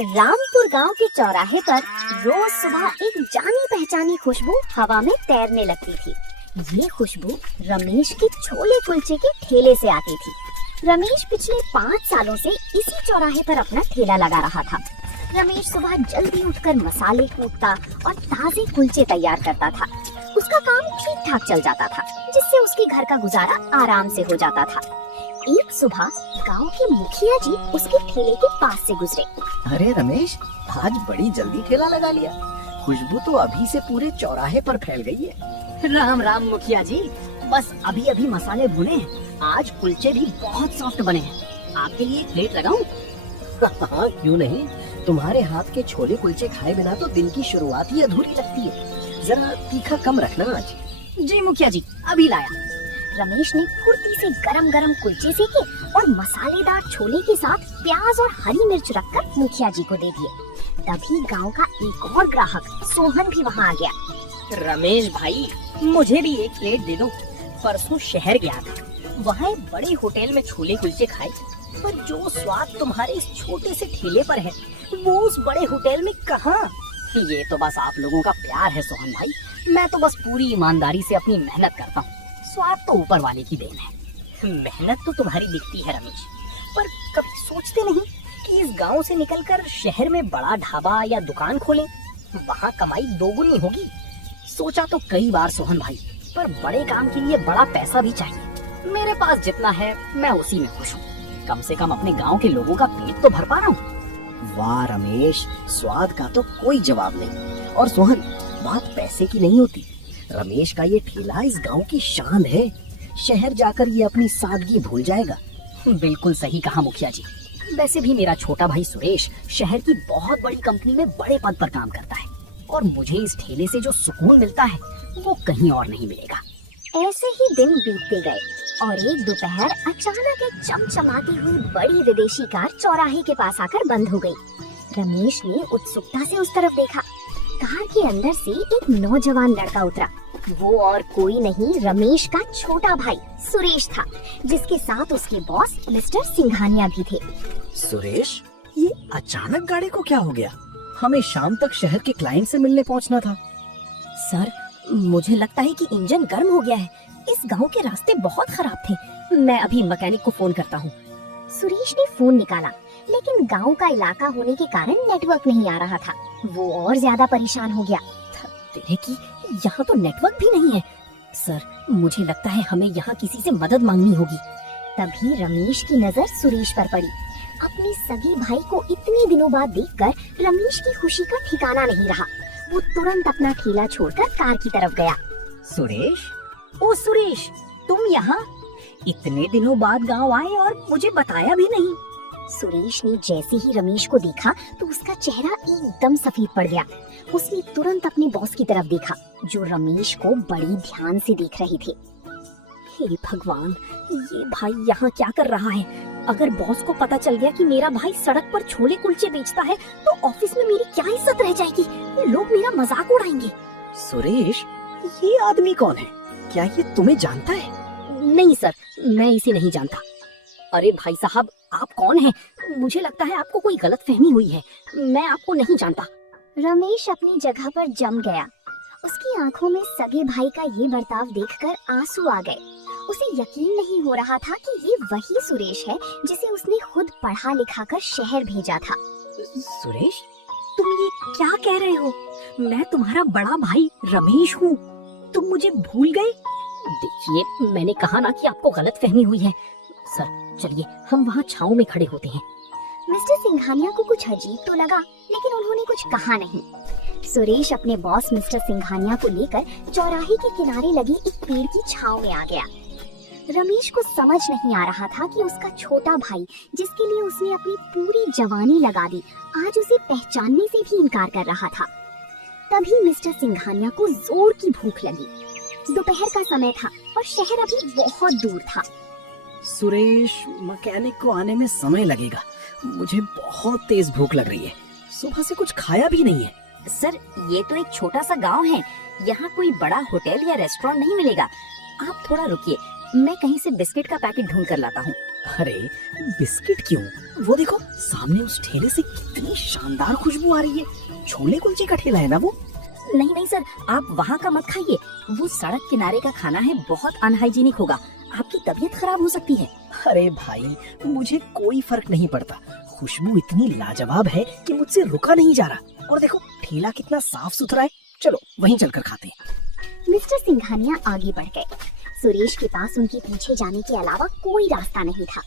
रामपुर गांव के चौराहे पर रोज सुबह एक जानी पहचानी खुशबू हवा में तैरने लगती थी। ये खुशबू रमेश के छोले कुलचे के ठेले से आती थी। रमेश पिछले 5 सालों से इसी चौराहे पर अपना ठेला लगा रहा था। रमेश सुबह जल्दी उठकर मसाले कूटता और ताजे कुलचे तैयार करता था। उसका काम ठीक ठाक चल जाता था, जिससे उसके घर का गुजारा आराम से हो जाता था। एक सुबह गांव के मुखिया जी उसके ठेले के पास से गुजरे। अरे रमेश, आज बड़ी जल्दी ठेला लगा लिया। खुशबू तो अभी से पूरे चौराहे पर फैल गई है। राम राम मुखिया जी, बस अभी अभी मसाले भुने हैं। आज कुलचे भी बहुत सॉफ्ट बने हैं। आपके लिए एक प्लेट लगाऊं? हाँ, क्यों नहीं। तुम्हारे हाथ के छोले कुलचे खाए बिना तो दिन की शुरुआत ही अधूरी लगती है। जरा तीखा कम रखना आज। जी मुखिया जी, अभी लाया। रमेश ने फुर्ती से गरम गरम कुलचे सेके और मसालेदार छोले के साथ प्याज और हरी मिर्च रखकर मुखिया जी को दे दिए। तभी गांव का एक और ग्राहक सोहन भी वहां आ गया। रमेश भाई, मुझे भी एक प्लेट दे दो। परसों शहर गया था, वहाँ एक बड़े होटल में छोले कुलचे खाए, पर जो स्वाद तुम्हारे इस छोटे से ठेले पर है, वो उस बड़े होटल में कहाँ। ये तो बस आप लोगों का प्यार है सोहन भाई। मैं तो बस पूरी ईमानदारी से अपनी मेहनत करता हूँ। स्वाद तो ऊपर वाले की देन है। मेहनत तो तुम्हारी दिखती है रमेश, पर कभी सोचते नहीं कि इस गांव से निकलकर शहर में बड़ा ढाबा या दुकान खोलें, वहाँ कमाई दोगुनी होगी। सोचा तो कई बार सोहन भाई, पर बड़े काम के लिए बड़ा पैसा भी चाहिए। मेरे पास जितना है मैं उसी में खुश हूँ। कम से कम अपने गांव के लोगों का पेट तो भर पा रहा हूँ। वाह रमेश, स्वाद का तो कोई जवाब नहीं। और सोहन, बात पैसे की नहीं होती। रमेश का ये ठेला इस गांव की शान है। शहर जाकर ये अपनी सादगी भूल जाएगा। बिल्कुल सही कहा मुखिया जी। वैसे भी मेरा छोटा भाई सुरेश शहर की बहुत बड़ी कंपनी में बड़े पद पर काम करता है, और मुझे इस ठेले से जो सुकून मिलता है वो कहीं और नहीं मिलेगा। ऐसे ही दिन बीतते गए और एक दोपहर अचानक एक चमचमाती हुई बड़ी विदेशी कार चौराहे के पास आकर बंद हो गई। रमेश ने उत्सुकता से उस तरफ देखा। कार के अंदर से एक नौजवान लड़का उतरा। वो और कोई नहीं, रमेश का छोटा भाई सुरेश था, जिसके साथ उसके बॉस मिस्टर सिंघानिया भी थे। सुरेश, ये अचानक गाड़ी को क्या हो गया? हमें शाम तक शहर के क्लाइंट से मिलने पहुंचना था। सर, मुझे लगता है कि इंजन गर्म हो गया है। इस गांव के रास्ते बहुत खराब थे। मैं अभी मैकेनिक को फोन करता हूँ। सुरेश ने फोन निकाला, लेकिन गांव का इलाका होने के कारण नेटवर्क नहीं आ रहा था। वो और ज्यादा परेशान हो गया। तेरे की, यहाँ तो नेटवर्क भी नहीं है। सर, मुझे लगता है हमें यहाँ किसी से मदद मांगनी होगी। तभी रमेश की नजर सुरेश पर पड़ी। अपने सगे भाई को इतने दिनों बाद देखकर रमेश की खुशी का ठिकाना नहीं रहा। वो तुरंत अपना ठेला छोड़कर कार की तरफ गया। सुरेश, ओ सुरेश, तुम यहाँ? इतने दिनों बाद गांव आए और मुझे बताया भी नहीं। सुरेश ने जैसे ही रमेश को देखा तो उसका चेहरा एकदम सफेद पड़ गया। उसने तुरंत अपने बॉस की तरफ देखा, जो रमेश को बड़ी ध्यान से देख रहे थे। हे भगवान, ये भाई यहाँ क्या कर रहा है? अगर बॉस को पता चल गया कि मेरा भाई सड़क पर छोले कुलचे बेचता है, तो ऑफिस में मेरी क्या इज्जत रह जाएगी? लोग मेरा मजाक उड़ाएंगे। सुरेश, ये आदमी कौन है? क्या ये तुम्हें जानता है? नहीं सर, मैं इसे नहीं जानता। अरे भाई साहब, आप कौन हैं? मुझे लगता है आपको कोई गलतफहमी हुई है। मैं आपको नहीं जानता। रमेश अपनी जगह पर जम गया। उसकी आंखों में सगे भाई का ये बर्ताव देखकर आंसू आ गए। उसे यकीन नहीं हो रहा था कि ये वही सुरेश है जिसे उसने खुद पढ़ा लिखा कर शहर भेजा था। सुरेश, तुम ये क्या कह रहे हो? मैं तुम्हारा बड़ा भाई रमेश हूँ। तुम मुझे भूल गए? देखिए, मैंने कहा ना कि आपको गलतफहमी हुई है। सर, चलिए हम वहाँ छाँव में खड़े होते हैं। मिस्टर सिंघानिया को कुछ अजीब तो लगा, लेकिन उन्होंने कुछ कहा नहीं। सुरेश अपने बॉस मिस्टर सिंघानिया को लेकर चौराहे के किनारे लगी एक पेड़ की छांव में आ गया। रमेश को समझ नहीं आ रहा था कि उसका छोटा भाई, जिसके लिए उसने अपनी पूरी जवानी लगा दी, आज उसे पहचानने से भी इनकार कर रहा था। तभी मिस्टर सिंघानिया को जोर की भूख लगी। दोपहर का समय था और शहर अभी बहुत दूर था। सुरेश, मैकेनिक को आने में समय लगेगा। मुझे बहुत तेज भूख लग रही है। सुबह से कुछ खाया भी नहीं है। सर, ये तो एक छोटा सा गांव है। यहाँ कोई बड़ा होटल या रेस्टोरेंट नहीं मिलेगा। आप थोड़ा रुकिए, मैं कहीं से बिस्किट का पैकेट ढूंढ कर लाता हूँ। अरे बिस्किट क्यों? वो देखो सामने उस ठेले से कितनी शानदार खुशबू आ रही है। छोले कुलचे का ठेला है ना वो? नहीं नहीं सर, आप वहाँ का मत खाइए। वो सड़क किनारे का खाना है, बहुत अनहाइजीनिक होगा, आपकी तबीयत खराब हो सकती है। अरे भाई मुझे कोई फर्क नहीं पड़ता, खुशबू इतनी लाजवाब है कि मुझसे रुका नहीं जा रहा। और देखो ठेला कितना साफ सुथरा है, चलो वहीं चलकर खाते हैं। मिस्टर सिंघानिया आगे बढ़ गए। सुरेश के पास उनके पीछे जाने के अलावा कोई रास्ता नहीं था।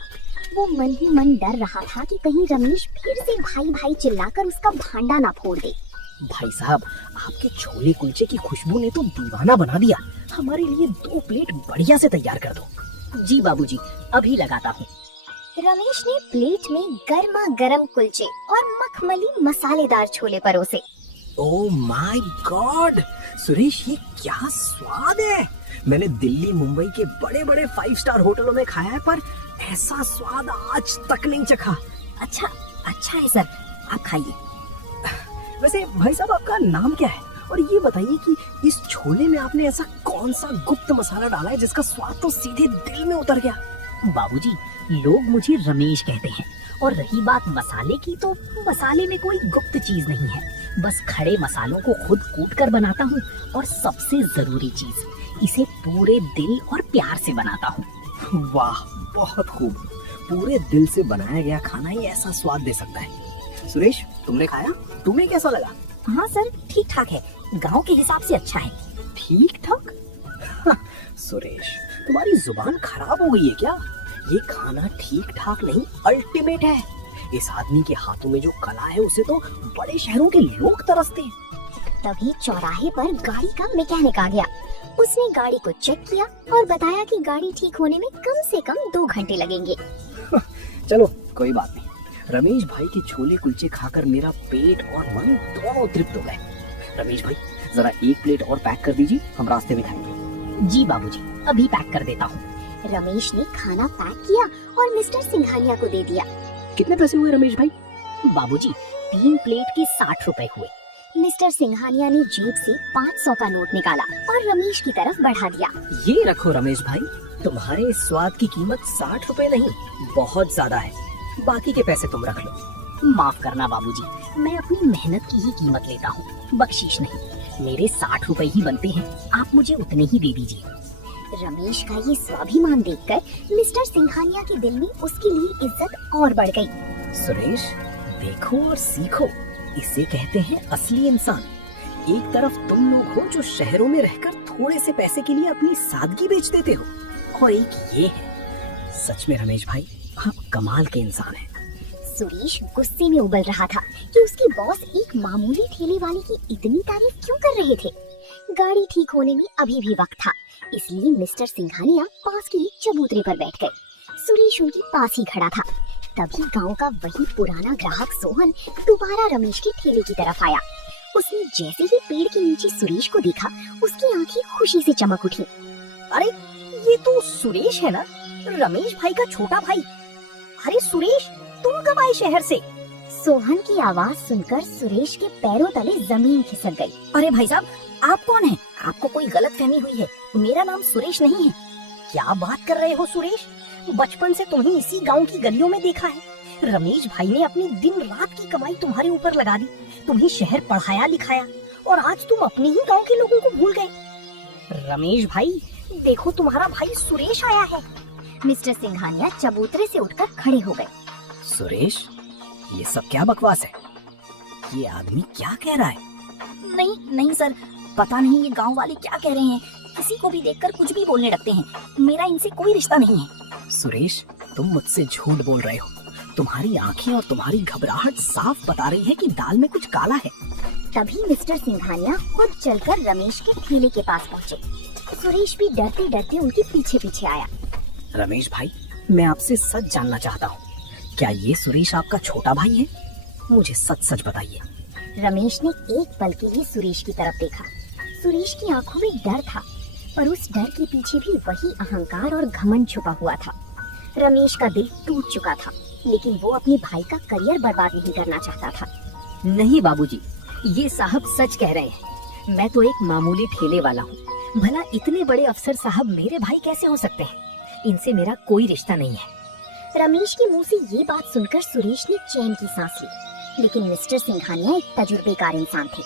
वो मन ही मन डर रहा था कि कहीं रमेश फिर से भाई भाई चिल्लाकर उसका भांडा ना फोड़ दे। भाई साहब, आपके छोले कुलचे की खुशबू ने तो दीवाना बना दिया। हमारे लिए 2 प्लेट बढ़िया से तैयार कर दो। जी बाबूजी, अभी लगाता हूँ। रमेश ने प्लेट में गर्मा गर्म कुलचे और मखमली मसालेदार छोले परोसे। ओह माय गॉड सुरेश, ये क्या स्वाद है। मैंने दिल्ली मुंबई के बड़े बड़े 5 स्टार होटलों में खाया है, पर ऐसा स्वाद आज तक नहीं चखा। अच्छा है सर, आप खाइए। वैसे भाई साहब आपका नाम क्या है? और ये बताइए कि इस छोले में आपने ऐसा कौन सा गुप्त मसाला डाला है जिसका स्वाद तो सीधे दिल में उतर गया? बाबूजी, लोग मुझे रमेश कहते हैं, और रही बात मसाले की, तो मसाले में कोई गुप्त चीज नहीं है। बस खड़े मसालों को खुद कूट कर बनाता हूँ, और सबसे जरूरी चीज, इसे पूरे दिल और प्यार से बनाता हूँ। वाह, बहुत खूब। पूरे दिल से बनाया गया खाना ही ऐसा स्वाद दे सकता है। सुरेश, तुमने खाया, तुम्हें कैसा लगा? हाँ सर, ठीक ठाक है, गांव के हिसाब से अच्छा है। ठीक ठाक? सुरेश, तुम्हारी जुबान खराब हो गई है क्या? ये खाना ठीक ठाक नहीं, अल्टीमेट है। इस आदमी के हाथों में जो कला है उसे तो बड़े शहरों के लोग तरसते हैं। तभी चौराहे पर गाड़ी का मैकेनिक आ गया। उसने गाड़ी को चेक किया और बताया कि गाड़ी ठीक होने में कम से कम 2 घंटे लगेंगे। चलो कोई बात नहीं, रमेश भाई के छोले कुलचे खाकर मेरा पेट और मन दोनों तृप्त हो गए। रमेश भाई, जरा 1 प्लेट और पैक कर दीजिए, हम रास्ते में खाएंगे। जी बाबूजी, अभी पैक कर देता हूँ। रमेश ने खाना पैक किया और मिस्टर सिंघानिया को दे दिया। कितने पैसे हुए रमेश भाई? बाबूजी, 3 प्लेट के 60 रुपए हुए। मिस्टर सिंघानिया ने जेब से 500 का नोट निकाला और रमेश की तरफ बढ़ा दिया। ये रखो रमेश भाई, तुम्हारे इस स्वाद की कीमत 60 रुपए नहीं, बहुत ज्यादा है। बाकी के पैसे तुम रख लो। माफ करना बाबूजी, मैं अपनी मेहनत की ही कीमत लेता हूँ, बख्शीश नहीं। मेरे 60 रुपए ही बनते हैं, आप मुझे उतने ही दे दीजिए। रमेश का ये स्वाभिमान देखकर मिस्टर सिंघानिया के दिल में उसके लिए इज्जत और बढ़ गई। सुरेश, देखो और सीखो, इसे कहते हैं असली इंसान। एक तरफ तुम लोग हो जो शहरों में रहकर थोड़े से पैसे के लिए अपनी सादगी बेच देते हो, और एक ये है, सच में रमेश भाई, आप कमाल के इंसान हैं। सुरेश गुस्से में उबल रहा था कि उसके बॉस एक मामूली ठेले वाले की इतनी तारीफ क्यों कर रहे थे। गाड़ी ठीक होने में अभी भी वक्त था, इसलिए मिस्टर सिंघानिया पास के एक चबूतरे पर बैठ गए। सुरेश उनके पास ही खड़ा था। तभी गांव का वही पुराना ग्राहक सोहन दोबारा रमेश के ठेले की तरफ आया। उसने जैसे ही पेड़ के नीचे सुरेश को देखा, उसकी आंखें खुशी से चमक उठी। अरे ये तो सुरेश है ना, रमेश भाई का छोटा भाई। अरे सुरेश, तुम कब आए शहर से? सोहन की आवाज सुनकर सुरेश के पैरों तले जमीन खिसक गई। अरे भाई साहब, आप कौन हैं? आपको कोई गलतफहमी हुई है, मेरा नाम सुरेश नहीं है। क्या बात कर रहे हो सुरेश, बचपन से तुम्हें इसी गांव की गलियों में देखा है। रमेश भाई ने अपनी दिन रात की कमाई तुम्हारे ऊपर लगा दी, तुम्हें शहर पढ़ाया लिखाया, और आज तुम अपने ही गांव के लोगों को भूल गए। रमेश भाई, देखो तुम्हारा भाई सुरेश आया है। मिस्टर सिंघानिया चबूतरे से उठकर खड़े हो गए। सुरेश, ये सब क्या बकवास है? ये आदमी क्या कह रहा है? नहीं सर, पता नहीं ये गांव वाले क्या कह रहे हैं, किसी को भी देखकर कुछ भी बोलने लगते हैं। मेरा इनसे कोई रिश्ता नहीं है। सुरेश, तुम मुझसे झूठ बोल रहे हो। तुम्हारी आंखें और तुम्हारी घबराहट साफ बता रही है कि दाल में कुछ काला है। तभी मिस्टर सिंघानिया खुद चलकर रमेश के ठेले के पास पहुँचे। सुरेश भी डरते डरते उनके पीछे पीछे आया। रमेश भाई, मैं आपसे सच जानना चाहता हूँ, क्या ये सुरेश आपका छोटा भाई है? मुझे सच सच बताइए। रमेश ने एक पल के लिए सुरेश की तरफ देखा। सुरेश की आंखों में डर था, पर उस डर के पीछे भी वही अहंकार और घमंड छुपा हुआ था। रमेश का दिल टूट चुका था, लेकिन वो अपने भाई का करियर बर्बाद नहीं करना चाहता था। नहीं बाबूजी, ये साहब सच कह रहे हैं। मैं तो एक मामूली ठेले वाला हूँ, भला इतने बड़े अफसर साहब मेरे भाई कैसे हो सकते हैं? इनसे मेरा कोई रिश्ता नहीं है। रमेश के मुंह से ये बात सुनकर सुरेश ने चैन की सांस ली। लेकिन मिस्टर सिंघानिया एक तजुर्बेकार इंसान थे।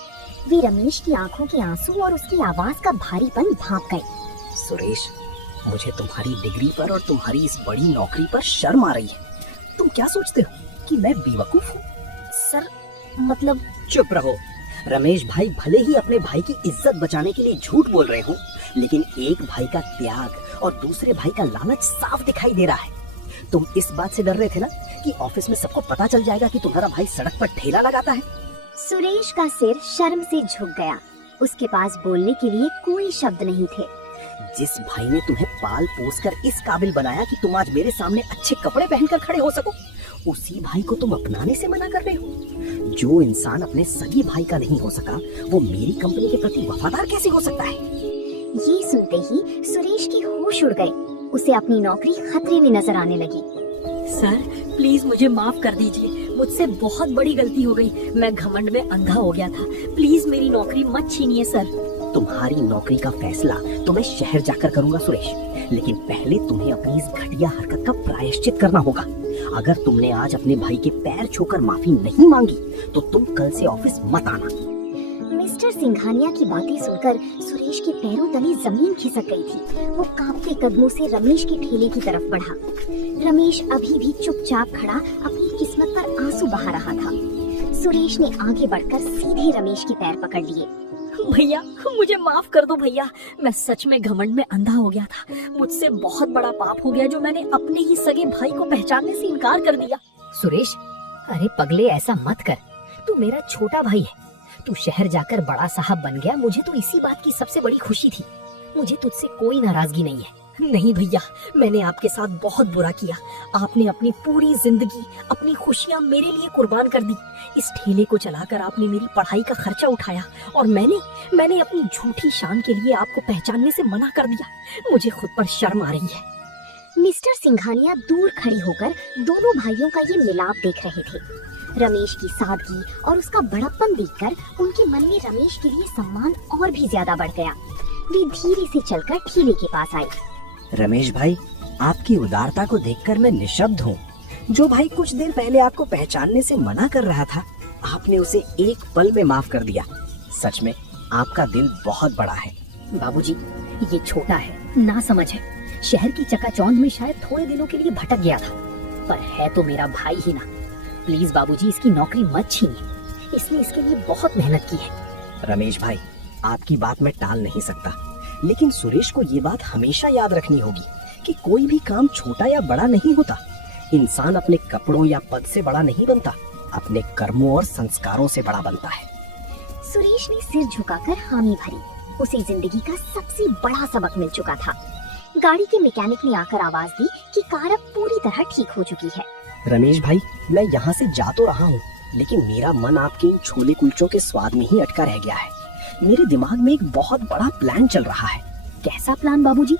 वे रमेश की आंखों के आंसू और उसकी आवाज का भारीपन भांप गए। सुरेश, मुझे तुम्हारी डिग्री पर और तुम्हारी इस बड़ी नौकरी पर शर्म आ रही है। तुम क्या सोचते हो कि मैं बेवकूफ हूँ? सर, मतलब। चुप रहो। रमेश भाई भले ही अपने भाई की इज्जत बचाने के लिए झूठ बोल रहे हो, लेकिन एक भाई का त्याग और दूसरे भाई का लालच साफ दिखाई दे रहा है। तुम इस बात से डर रहे थे ना कि ऑफिस में सबको पता चल जाएगा कि तुम्हारा भाई सड़क पर ठेला लगाता है। सुरेश का सिर शर्म से झुक गया। उसके पास बोलने के लिए कोई शब्द नहीं थे। जिस भाई ने तुम्हें पाल पोस कर इस काबिल बनाया कि तुम आज मेरे सामने अच्छे कपड़े पहनकर खड़े हो सको, उसी भाई को तुम अपनाने से मना कर रहे हो। जो इंसान अपने सगे भाई का नहीं हो सका, वो मेरी कंपनी के प्रति वफादार कैसे हो सकता है? ये सुनते ही सुरेश की होश उड़ गई। उसे अपनी नौकरी खतरे में नजर आने लगी। सर प्लीज मुझे माफ कर दीजिए, मुझसे बहुत बड़ी गलती हो गई। मैं घमंड में अंधा हो गया था। प्लीज मेरी नौकरी मत छीनिए सर। तुम्हारी नौकरी का फैसला तो मैं शहर जाकर करूंगा सुरेश, लेकिन पहले तुम्हें अपनी इस घटिया हरकत का प्रायश्चित करना होगा। अगर तुमने आज अपने भाई के पैर छूकर माफी नहीं मांगी तो तुम कल से ऑफिस मत आना। मिस्टर सिंघानिया की बातें सुनकर सुरेश के पैरों तले जमीन खिसक गई थी। वो कांपते कदमों से रमेश के ठेले की तरफ बढ़ा। रमेश अभी भी चुपचाप खड़ा अपनी किस्मत पर आंसू बहा रहा था। सुरेश ने आगे बढ़कर सीधे रमेश के पैर पकड़ लिए। भैया मुझे माफ कर दो भैया, मैं सच में घमंड में अंधा हो गया था। मुझसे बहुत बड़ा पाप हो गया जो मैंने अपने ही सगे भाई को पहचानने से इनकार कर दिया। सुरेश, अरे पगले ऐसा मत कर। तू मेरा छोटा भाई है। तू शहर जाकर बड़ा साहब बन गया, मुझे तो इसी बात की सबसे बड़ी खुशी थी। मुझे तुझसे कोई नाराजगी नहीं है। नहीं भैया, मैंने आपके साथ बहुत बुरा किया। आपने अपनी पूरी जिंदगी, अपनी खुशियाँ मेरे लिए कुर्बान कर दी। इस ठेले को चलाकर आपने मेरी पढ़ाई का खर्चा उठाया और मैंने अपनी झूठी शान के लिए आपको पहचानने से मना कर दिया। मुझे खुद पर शर्म आ रही है। मिस्टर सिंघानिया दूर खड़े होकर दोनों भाइयों का ये मिलाप देख रहे थे। रमेश की सादगी और उसका बड़प्पन देखकर उनके मन में रमेश के लिए सम्मान और भी ज्यादा बढ़ गया। वे धीरे से चलकर ठेले के पास आए। रमेश भाई, आपकी उदारता को देखकर मैं निशब्द हूँ। जो भाई कुछ देर पहले आपको पहचानने से मना कर रहा था, आपने उसे एक पल में माफ कर दिया। सच में आपका दिल बहुत बड़ा है। बाबूजी, ये छोटा है, ना समझ है। शहर की चकाचौंध में शायद थोड़े दिनों के लिए भटक गया था, पर है तो मेरा भाई ही ना। प्लीज बाबूजी, इसकी नौकरी मत छीनिए। इसने इसके लिए बहुत मेहनत की है। रमेश भाई, आपकी बात मैं टाल नहीं सकता, लेकिन सुरेश को ये बात हमेशा याद रखनी होगी कि कोई भी काम छोटा या बड़ा नहीं होता। इंसान अपने कपड़ों या पद से बड़ा नहीं बनता, अपने कर्मों और संस्कारों से बड़ा बनता है। सुरेश ने सिर झुकाकर हामी भरी। उसे जिंदगी का सबसे बड़ा सबक मिल चुका था। गाड़ी के मैकेनिक ने आकर आवाज दी कि कार अब पूरी तरह ठीक हो चुकी है। रमेश भाई, मैं यहाँ से जा तो रहा हूँ, लेकिन मेरा मन आपके इन छोले कुलचों के स्वाद में ही अटका रह गया है। मेरे दिमाग में एक बहुत बड़ा प्लान चल रहा है। कैसा प्लान बाबूजी?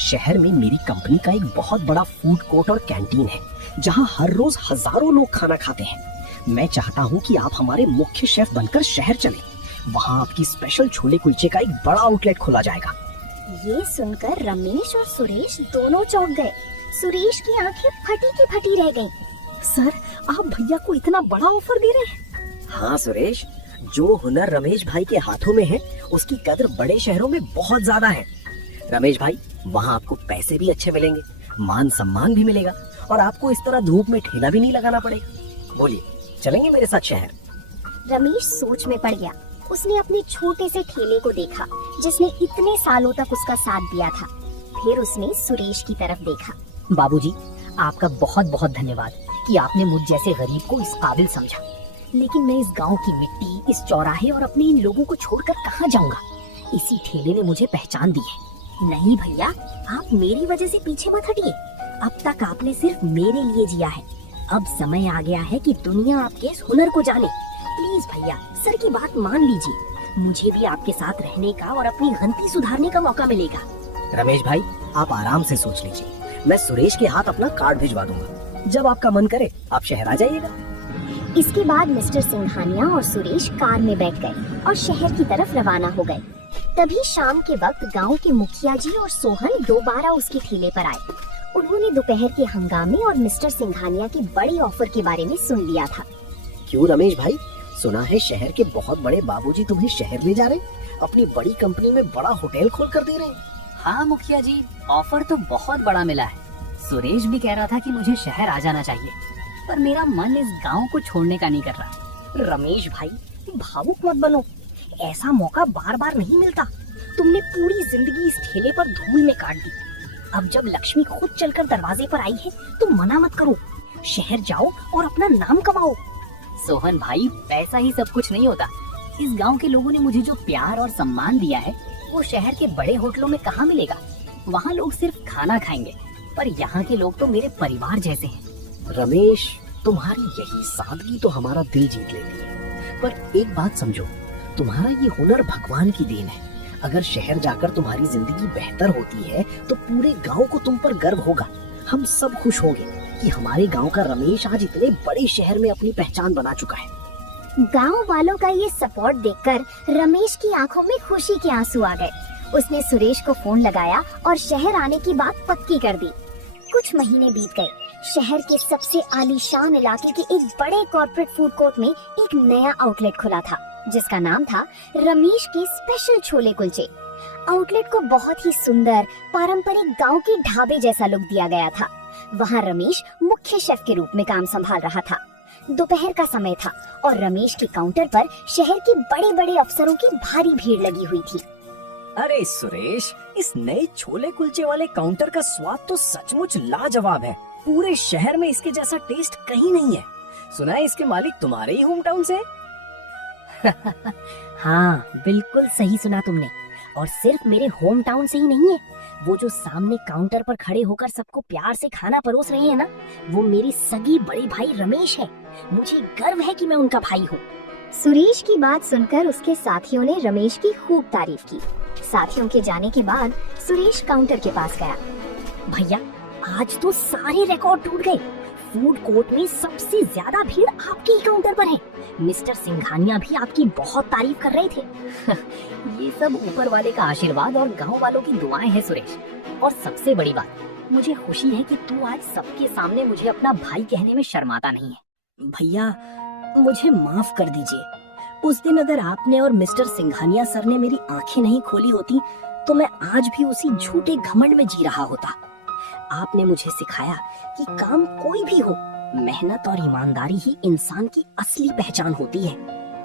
शहर में मेरी कंपनी का एक बहुत बड़ा फूड कोर्ट और कैंटीन है, जहाँ हर रोज हजारों लोग खाना खाते हैं। मैं चाहता हूँ कि आप हमारे मुख्य शेफ बनकर शहर चलें। वहाँ आपकी स्पेशल छोले कुलचे का एक बड़ा आउटलेट खोला जाएगा। ये सुनकर रमेश और सुरेश दोनों चौंक गए। सुरेश की आंखें फटी की फटी रह गईं। सर, आप भैया को इतना बड़ा ऑफर दे रहे हैं? हाँ सुरेश, जो हुनर रमेश भाई के हाथों में है, उसकी कदर बड़े शहरों में बहुत ज्यादा है। रमेश भाई, वहाँ आपको पैसे भी अच्छे मिलेंगे, मान सम्मान भी मिलेगा, और आपको इस तरह धूप में ठेला भी नहीं लगाना पड़ेगा। बोलिए, चलेंगे मेरे साथ शहर? रमेश सोच में पड़ गया। उसने अपने छोटे से ठेले को देखा, जिसने इतने सालों तक उसका साथ दिया था। फिर उसने सुरेश की तरफ देखा। बाबूजी, आपका बहुत बहुत धन्यवाद कि आपने मुझ जैसे गरीब को इस काबिल समझा। लेकिन मैं इस गांव की मिट्टी, इस चौराहे और अपने इन लोगों को छोड़कर कहाँ जाऊंगा? इसी ठेले ने मुझे पहचान दी है। नहीं भैया, आप मेरी वजह से पीछे मत हटिए। अब तक आपने सिर्फ मेरे लिए जिया है। अब समय आ गया है कि दुनिया आपके इस हुनर को जाने। प्लीज भैया, सर की बात मान लीजिए। मुझे भी आपके साथ रहने का और अपनी गलती सुधारने का मौका मिलेगा। रमेश भाई, आप आराम से सोच लीजिए। मैं सुरेश के हाथ अपना कार्ड भिजवा दूंगा। जब आपका मन करे आप शहर आ जाइएगा। इसके बाद मिस्टर सिंघानिया और सुरेश कार में बैठ गए और शहर की तरफ रवाना हो गए। तभी शाम के वक्त गांव के मुखिया जी और सोहन दोबारा उसके ठेले पर आए। उन्होंने दोपहर के हंगामे और मिस्टर सिंघानिया की बड़ी ऑफर के बारे में सुन लिया था। क्यों रमेश भाई, सुना है शहर के बहुत बड़े बाबूजी तुम्हें शहर ले जा रहे, अपनी बड़ी कंपनी में बड़ा होटल खोल कर दे रहे हैं। हाँ मुखिया जी, ऑफर तो बहुत बड़ा मिला है। सुरेश भी कह रहा था कि मुझे शहर आ जाना चाहिए, पर मेरा मन इस गांव को छोड़ने का नहीं कर रहा। रमेश भाई, भावुक मत बनो, ऐसा मौका बार बार नहीं मिलता। तुमने पूरी जिंदगी इस ठेले पर धूल में काट दी। अब जब लक्ष्मी खुद चलकर दरवाजे पर आई है तो मना मत करो, शहर जाओ और अपना नाम कमाओ। सोहन भाई, पैसा ही सब कुछ नहीं होता। इस गांव के लोगों ने मुझे जो प्यार और सम्मान दिया है वो शहर के बड़े होटलों में कहाँ मिलेगा। वहाँ लोग सिर्फ खाना खाएंगे, पर यहाँ के लोग तो मेरे परिवार जैसे हैं। रमेश, तुम्हारी यही सादगी तो हमारा दिल जीत लेती है। पर एक बात समझो, तुम्हारा ये हुनर भगवान की देन है। अगर शहर जाकर तुम्हारी जिंदगी बेहतर होती है तो पूरे गांव को तुम पर गर्व होगा। हम सब खुश होंगे कि हमारे गांव का रमेश आज इतने बड़े शहर में अपनी पहचान बना चुका है। गांव वालों का ये सपोर्ट देखकर रमेश की आंखों में खुशी के आंसू आ गए। उसने सुरेश को फोन लगाया और शहर आने की बात पक्की कर दी। कुछ महीने बीत गए। शहर के सबसे आलीशान इलाके के एक बड़े कॉर्पोरेट फूड कोर्ट में एक नया आउटलेट खुला था, जिसका नाम था रमेश के स्पेशल छोले कुलचे। आउटलेट को बहुत ही सुंदर पारंपरिक गांव के ढाबे जैसा लुक दिया गया था। वहां रमेश मुख्य शेफ के रूप में काम संभाल रहा था। दोपहर का समय था और रमेश के काउंटर पर शहर के बड़े बड़े अफसरों की भारी भीड़ लगी हुई थी। अरे सुरेश, इस नए छोले कुलचे वाले काउंटर का स्वाद तो सचमुच लाजवाब है। पूरे शहर में इसके जैसा टेस्ट कहीं नहीं है। सुना है इसके मालिक तुम्हारे ही होम टाउन से? हाँ, बिल्कुल सही सुना तुमने। और सिर्फ मेरे होम टाउन से ही नहीं है, वो जो सामने काउंटर पर खड़े होकर सबको प्यार से खाना परोस रहे हैं ना, वो मेरी सगी बड़े भाई रमेश है। मुझे गर्व है कि मैं उनका भाई हूँ। सुरेश की बात सुनकर उसके साथियों ने रमेश की खूब तारीफ की। साथियों के जाने के बाद सुरेश काउंटर के पास गया। भैया, आज तो सारे रिकॉर्ड टूट गए। फूड कोर्ट में सबसे ज्यादा भीड़ आपके ही काउंटर पर है। मिस्टर सिंघानिया भी आपकी बहुत तारीफ कर रहे थे। ये सब ऊपर वाले का आशीर्वाद और गांव वालों की दुआएं हैं सुरेश। और सबसे बड़ी बात, मुझे खुशी है कि तू आज सबके सामने मुझे अपना भाई कहने में शर्माता नहीं है। भैया, मुझे माफ कर दीजिए। उस दिन अगर आपने और मिस्टर सिंघानिया सर ने मेरी आंखें नहीं खोली होती तो मैं आज भी उसी झूठे घमंड में जी रहा होता। आपने मुझे सिखाया कि काम कोई भी हो, मेहनत और ईमानदारी ही इंसान की असली पहचान होती है।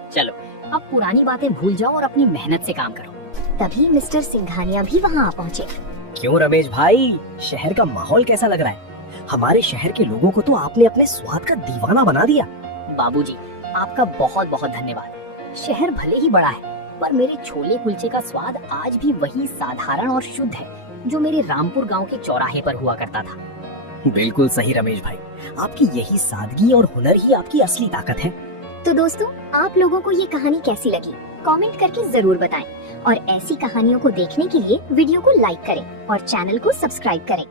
चलो, अब पुरानी बातें भूल जाओ और अपनी मेहनत से काम करो। तभी मिस्टर सिंघानिया भी वहाँ आ पहुँचे। क्यों रमेश भाई, शहर का माहौल कैसा लग रहा है? हमारे शहर के लोगों को तो आपने अपने स्वाद का दीवाना बना दिया। बाबूजी, आपका बहुत बहुत धन्यवाद। शहर भले ही बड़ा है, पर मेरे छोले कुलचे का स्वाद आज भी वही साधारण और शुद्ध है जो मेरे रामपुर गांव के चौराहे पर हुआ करता था। बिल्कुल सही रमेश भाई, आपकी यही सादगी और हुनर ही आपकी असली ताकत है। तो दोस्तों, आप लोगों को ये कहानी कैसी लगी? कमेंट करके जरूर बताएं और ऐसी कहानियों को देखने के लिए वीडियो को लाइक करें और चैनल को सब्सक्राइब करें।